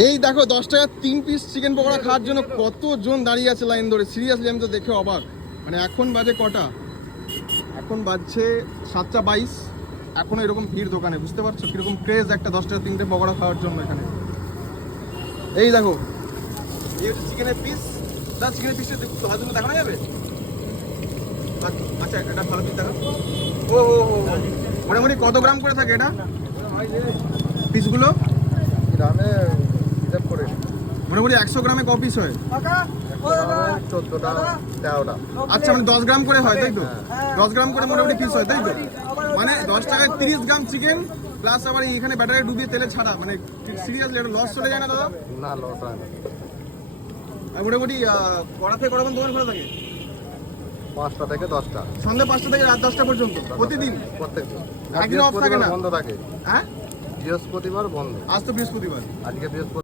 এই দেখো 10 টাকা 3 পিস চিকেন পকোড়া খাওয়ার জন্য কতজন দাঁড়িয়ে আছে লাইন ধরে। সিরিয়াসলি আমি তো দেখে অবাক। মানে এখন বাজে কটা? এখন বাজছে 7:22। এখনো এরকম ভিড় দোকানে, বুঝতে পারছো কিরকম ক্রেজ একটা 10 টাকা 3টে পকোড়া খাওয়ার জন্য এখানে। এই দেখো, এই হচ্ছে চিকেনের পিস। দাদা চিকেনের পিসটা তোমার জন্য দেখানো যাবে? আচ্ছা এটা ভালো পিস দেখো। ও হো হো, মোটামুটি কত গ্রাম করে থাকে এটা পিসগুলো? গ্রামে হিসাব করে মোটামুটি 100 গ্রামে ক পিস হয়? 14টা 13টা। আচ্ছা মানে 10 গ্রাম করে হয় তাই তো? 10 গ্রাম করে মোটামুটি পিস হয় তাই তো? মানে 10 টাকায় 30 গ্রাম চিকেন প্লাস আবার এইখানে ব্যাটারে ডুবিয়ে তেলে ছাড়া। মানে সিরিয়াসলি এটা লস চলে যায় না দাদা? না, লস হয় না। আর মোটামুটি কড়া থেকে কড়া দোকান খোলা থাকে 5টা থেকে 10টা, সন্ধ্যা 5টা থেকে রাত 10টা পর্যন্ত প্রতিদিন? প্রত্যেকদিন। একদিন অফ থাকে না? বন্ধ থাকে। হ্যাঁ, বৃহস্পতিবার বন্ধ। আজ তো বৃহস্পতিবার। আজকে বৃহস্পতি